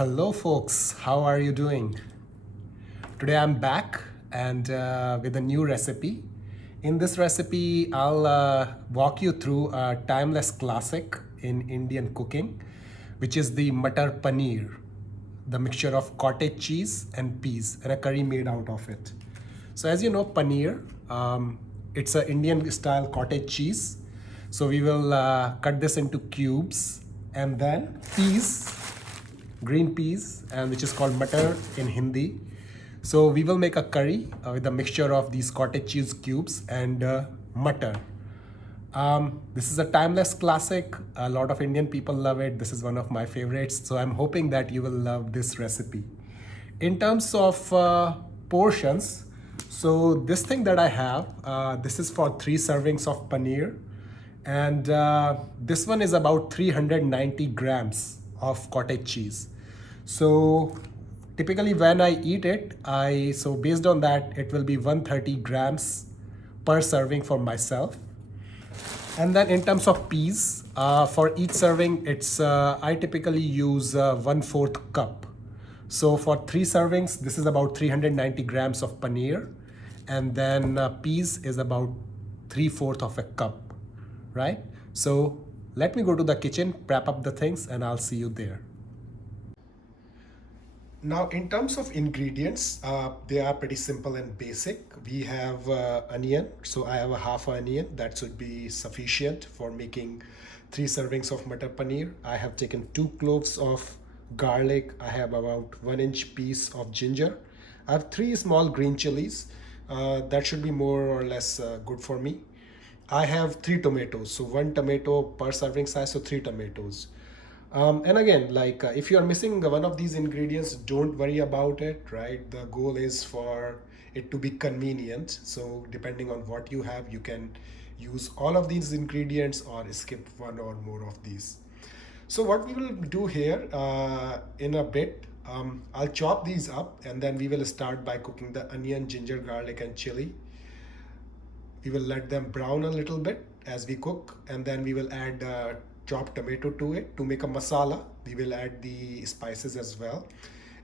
Hello folks, how are you doing? Today I'm back and with a new recipe. In this recipe, I'll walk you through a timeless classic in Indian cooking, which is the matar paneer, the mixture of cottage cheese and peas and a curry made out of it. So as you know, paneer, it's an Indian style cottage cheese. So we will cut this into cubes, and then peas, green peas, and which is called matar in Hindi. So we will make a curry with a mixture of these cottage cheese cubes and matar. This is a timeless classic. A lot of Indian people love it. This is one of my favorites. So I'm hoping that you will love this recipe. In terms of portions, so this thing that I have, this is for 3 servings of paneer. And this one is about 390 grams of cottage cheese. So typically when I eat it, so based on that, it will be 130 grams per serving for myself. And then in terms of peas, for each serving, I typically use 1/4 cup. So for 3 servings, this is about 390 grams of paneer. And then peas is about 3/4 of a cup, right? So let me go to the kitchen, prep up the things, and I'll see you there. Now, in terms of ingredients, they are pretty simple and basic. We have onion, so I have a half onion. That should be sufficient for making 3 servings of matar paneer. I have taken 2 cloves of garlic. I have about 1 inch piece of ginger. I have 3 small green chilies. That should be more or less good for me. I have 3 tomatoes, so 1 tomato per serving size, so 3 tomatoes. And again, like if you are missing one of these ingredients, don't worry about it, right? The goal is for it to be convenient. So depending on what you have, you can use all of these ingredients or skip one or more of these. So what we will do here in a bit, I'll chop these up, and then we will start by cooking the onion, ginger, garlic, and chili. We will let them brown a little bit as we cook, and then we will add chopped tomato to it to make a masala. We will add the spices as well.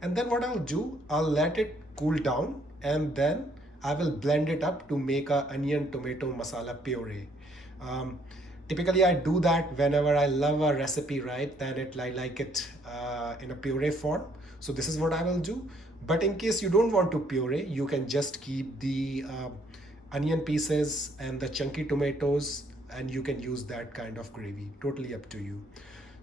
And then what I'll do, I'll let it cool down, and then I will blend it up to make a onion tomato masala puree. Typically I do that whenever I love a recipe, right? Then I like it in a puree form. So this is what I will do. But in case you don't want to puree, you can just keep the onion pieces and the chunky tomatoes, and you can use that kind of gravy. Totally up to you.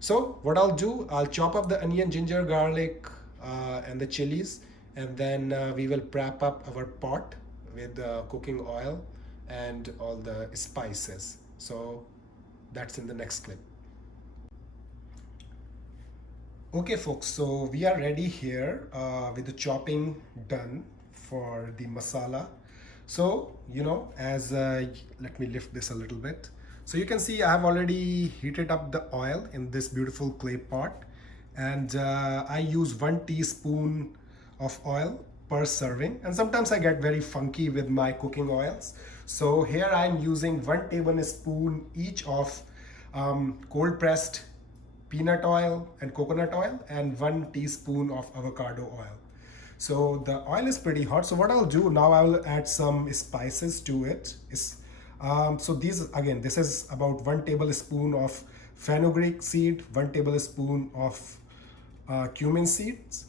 So what I'll do, I'll chop up the onion, ginger, garlic, and the chilies, and then we will prep up our pot with cooking oil and all the spices. So that's in the next clip. Okay folks, so we are ready here with the chopping done for the masala. So, as let me lift this a little bit. So you can see I have already heated up the oil in this beautiful clay pot, and I use 1 teaspoon of oil per serving. And sometimes I get very funky with my cooking oils. So here I'm using 1 tablespoon each of cold pressed peanut oil and coconut oil, and 1 teaspoon of avocado oil. So the oil is pretty hot. So what I'll do now, I will add some spices to it. So this is about 1 tablespoon of fenugreek seed, 1 tablespoon of cumin seeds,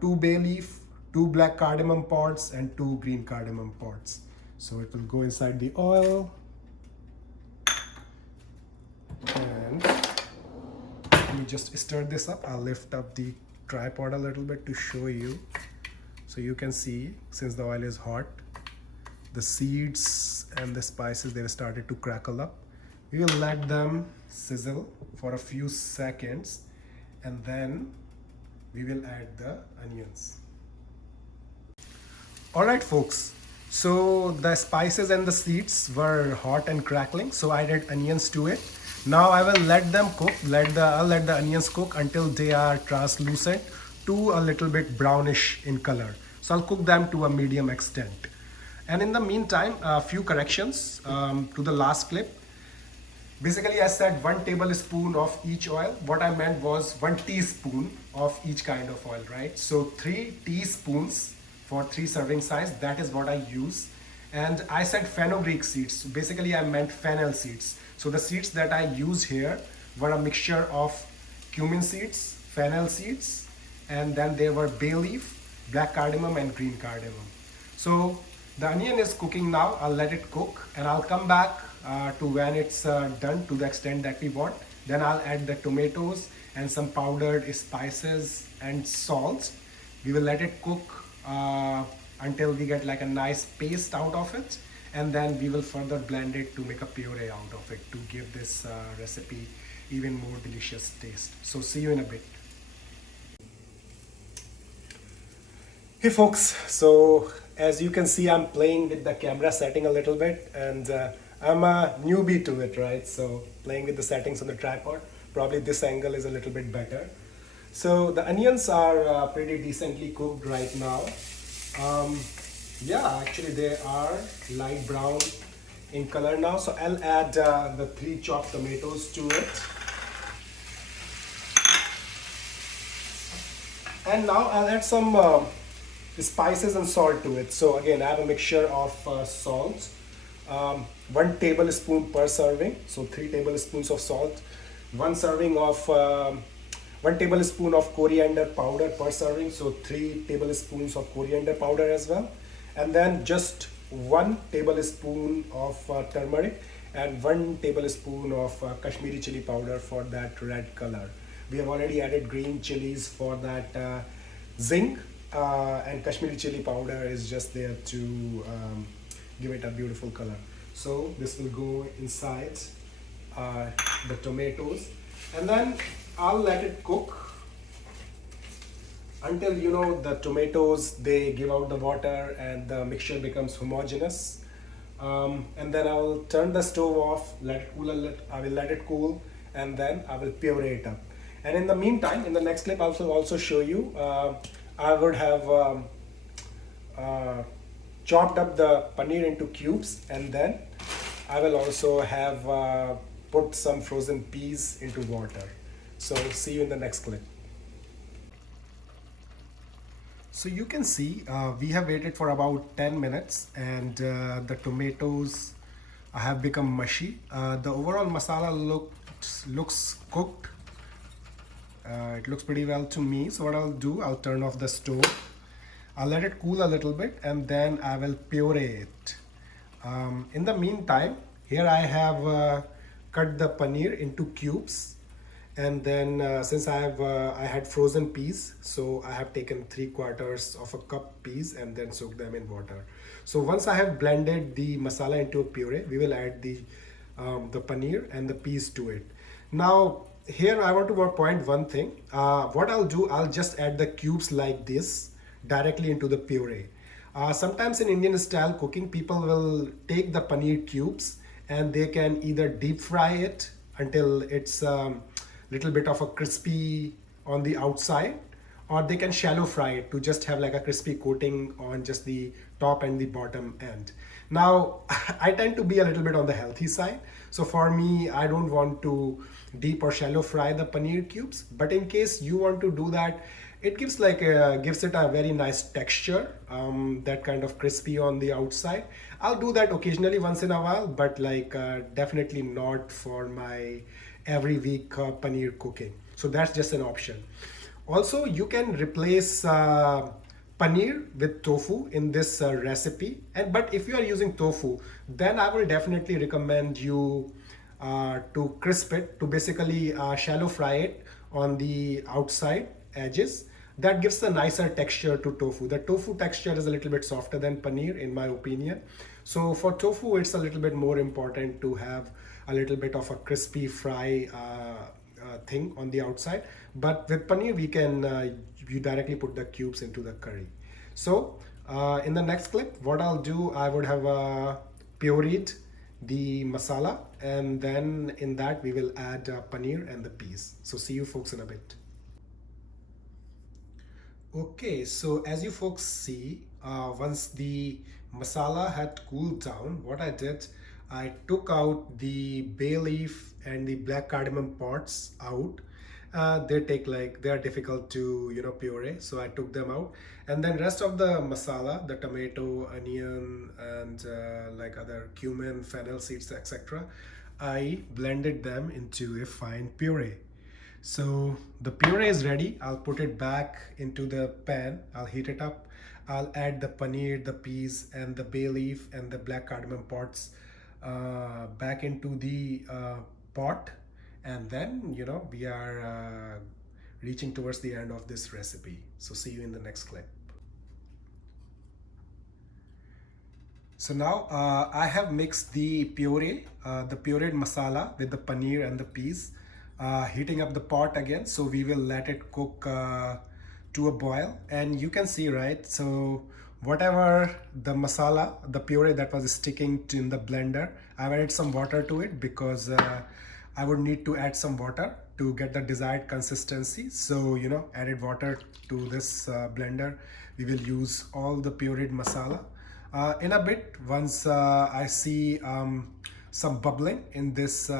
2 bay leaf, 2 black cardamom pods, and 2 green cardamom pods. So it will go inside the oil. And let me just stir this up. I'll lift up the tripod a little bit to show you. So you can see, since the oil is hot, the seeds and the spices, they've started to crackle up. We will let them sizzle for a few seconds, and then we will add the onions. All right, folks. So the spices and the seeds were hot and crackling, so I added onions to it. Now I will let them cook. I'll let the onions cook until they are translucent to a little bit brownish in color. So I'll cook them to a medium extent. And in the meantime, a few corrections to the last clip. Basically, I said 1 tablespoon of each oil. What I meant was 1 teaspoon of each kind of oil, right? So 3 teaspoons for 3 serving size. That is what I use. And I said fenugreek seeds. So basically, I meant fennel seeds. So the seeds that I use here were a mixture of cumin seeds, fennel seeds, and then there were bay leaf, black cardamom, and green cardamom. So the onion is cooking now. I'll let it cook and I'll come back to when it's done to the extent that we want. Then I'll add the tomatoes and some powdered spices and salt. We will let it cook until we get like a nice paste out of it, and then we will further blend it to make a puree out of it to give this recipe even more delicious taste. So see you in a bit. Hey folks, so as you can see, I'm playing with the camera setting a little bit, and I'm a newbie to it, right? So playing with the settings on the tripod, probably this angle is a little bit better. So the onions are pretty decently cooked right now. Yeah, actually they are light brown in color now. So I'll add the 3 chopped tomatoes to it. And now I'll add some spices and salt to it. So again, I have a mixture of salt, 1 tablespoon per serving. So 3 tablespoons of salt, 1 tablespoon of coriander powder per serving. So 3 tablespoons of coriander powder as well. And then just 1 tablespoon of turmeric and 1 tablespoon of Kashmiri chili powder for that red color. We have already added green chilies for that zing, and Kashmiri chili powder is just there to give it a beautiful color. So this will go inside the tomatoes, and then I'll let it cook until the tomatoes, they give out the water and the mixture becomes homogeneous. And then I will turn the stove off, let it cool a little. I will let it cool, and then I will puree it up. And in the meantime, in the next clip, I will also show you. I would have chopped up the paneer into cubes, and then I will also have put some frozen peas into water. So see you in the next clip. So you can see we have waited for about 10 minutes, and the tomatoes have become mushy. The overall masala looks cooked. It looks pretty well to me. So what I'll do, I'll turn off the stove. I'll let it cool a little bit, and then I will puree it. In the meantime, here I have cut the paneer into cubes. And then since I had frozen peas, so I have taken 3/4 of a cup peas and then soaked them in water. So once I have blended the masala into a puree, we will add the paneer and the peas to it. Now here I want to point one thing. What I'll do, I'll just add the cubes like this directly into the puree. Sometimes in Indian style cooking, people will take the paneer cubes and they can either deep fry it until it's little bit of a crispy on the outside, or they can shallow fry it to just have like a crispy coating on just the top and the bottom end. Now I tend to be a little bit on the healthy side, so for me, I don't want to deep or shallow fry the paneer cubes, but in case you want to do that, it gives it a very nice texture, that kind of crispy on the outside. I'll do that occasionally once in a while, but definitely not for my every week paneer cooking. So that's just an option. Also, you can replace paneer with tofu in this recipe. But if you are using tofu, then I will definitely recommend you to crisp it, to basically shallow fry it on the outside edges. That gives a nicer texture to tofu. The tofu texture is a little bit softer than paneer in my opinion. So for tofu, it's a little bit more important to have a little bit of a crispy fry thing on the outside. But with paneer, we can you directly put the cubes into the curry. So in the next clip, what I'll do, I would have pureed the masala, and then in that we will add paneer and the peas. So see you folks in a bit. Okay, so as you folks see, once the masala had cooled down, what I did, I took out the bay leaf and the black cardamom pods out. They take like, they are difficult to puree, so I took them out. And then rest of the masala, the tomato, onion, and like other cumin, fennel seeds, etc., I blended them into a fine puree. So the puree is ready. I'll put it back into the pan. I'll heat it up. I'll add the paneer, the peas, and the bay leaf and the black cardamom pods back into the pot. And then, we are reaching towards the end of this recipe. So see you in the next clip. So now I have mixed the puree, the pureed masala with the paneer and the peas, heating up the pot again. So we will let it cook to a boil, and you can see, right? So whatever the masala, the puree that was sticking in the blender, I've added some water to it because I would need to add some water to get the desired consistency. So, added water to this blender. We will use all the pureed masala. In a bit, once I see some bubbling in this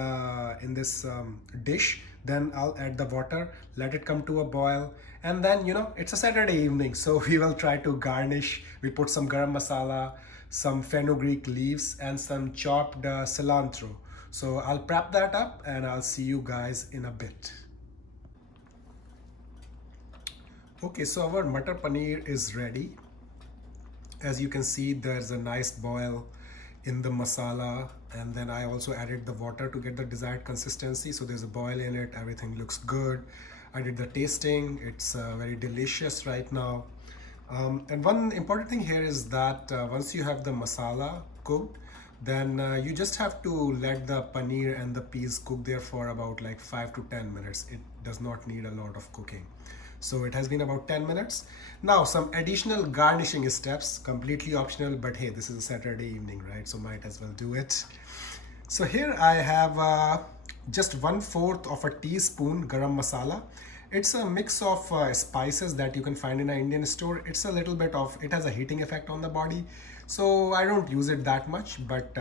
dish, then I'll add the water, let it come to a boil, and then it's a Saturday evening, so we will try to garnish. We put some garam masala, some fenugreek leaves, and some chopped cilantro. So I'll prep that up, and I'll see you guys in a bit. Okay, so our matar paneer is ready. As you can see, there's a nice boil in the masala, and then I also added the water to get the desired consistency. So there's a boil in it, everything looks good. I did the tasting, it's very delicious right now. And one important thing here is that once you have the masala cooked, then you just have to let the paneer and the peas cook there for about like 5 to 10 minutes. It does not need a lot of cooking. So it has been about 10 minutes. Now some additional garnishing steps, completely optional, but hey, this is a Saturday evening, right? So might as well do it. So here I have just 1/4 of a teaspoon garam masala. It's a mix of spices that you can find in an Indian store. It's a little bit of, it has a heating effect on the body. So I don't use it that much, but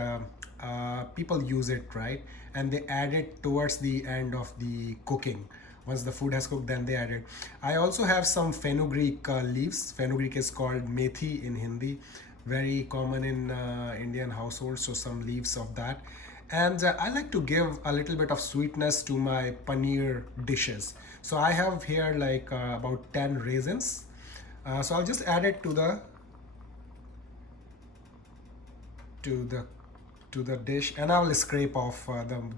people use it, right? And they add it towards the end of the cooking. Once the food has cooked, then they add it. I also have some fenugreek leaves. Fenugreek is called methi in Hindi, very common in Indian households, so some leaves of that. And I like to give a little bit of sweetness to my paneer dishes. So I have here like about 10 raisins. So I'll just add it to the dish, and I'll scrape off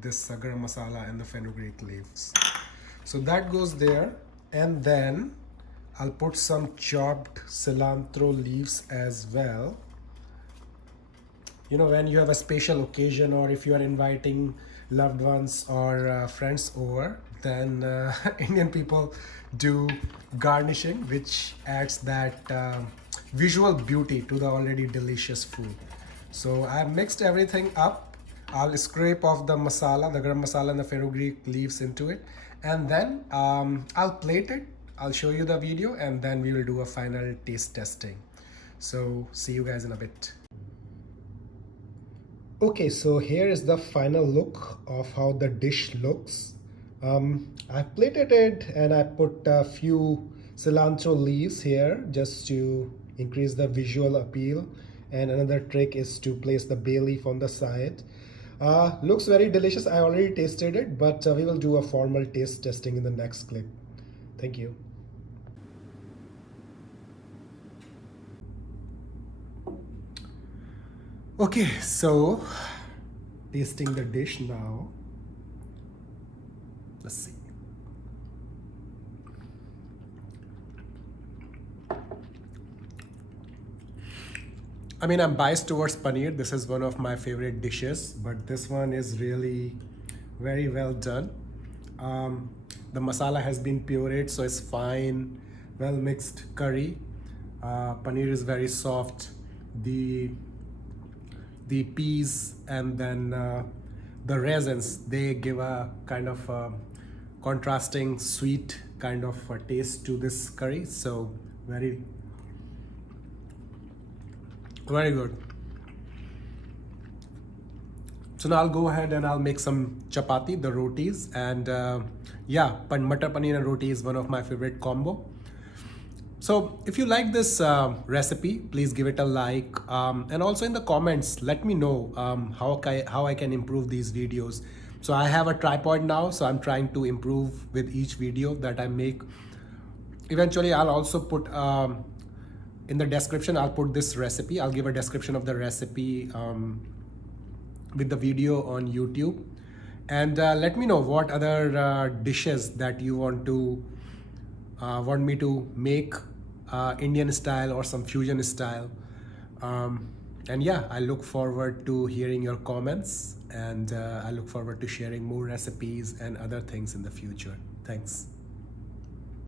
this garam masala and the fenugreek leaves. So that goes there, and then I'll put some chopped cilantro leaves as well. When you have a special occasion, or if you are inviting loved ones or friends over, then Indian people do garnishing, which adds that visual beauty to the already delicious food. So I have mixed everything up. I'll scrape off the masala, the garam masala and the fenugreek leaves into it. And then I'll plate it. I'll show you the video, and then we will do a final taste testing. So see you guys in a bit. Okay, so here is the final look of how the dish looks. I plated it, and I put a few cilantro leaves here just to increase the visual appeal. And another trick is to place the bay leaf on the side. Looks very delicious. I already tasted it, but we will do a formal taste testing in the next clip. Thank you. Okay, so tasting the dish now. Let's see. I mean, I'm biased towards paneer. This is one of my favorite dishes, but this one is really very well done. The masala has been pureed, so it's fine, well mixed curry. Paneer is very soft. The peas and then the raisins, they give a kind of contrasting sweet kind of taste to this curry. So very good. So now I'll go ahead and I'll make some chapati, the rotis, and yeah, matar paneer and roti is one of my favorite combo. So if you like this recipe, please give it a like, and also in the comments, let me know how I can improve these videos. So I have a tripod now, so I'm trying to improve with each video that I make. Eventually, I'll also put in the description, I'll put this recipe. I'll give a description of the recipe with the video on YouTube. And let me know what other dishes that you want me to make, Indian style or some fusion style. And yeah, I look forward to hearing your comments, and I look forward to sharing more recipes and other things in the future. Thanks.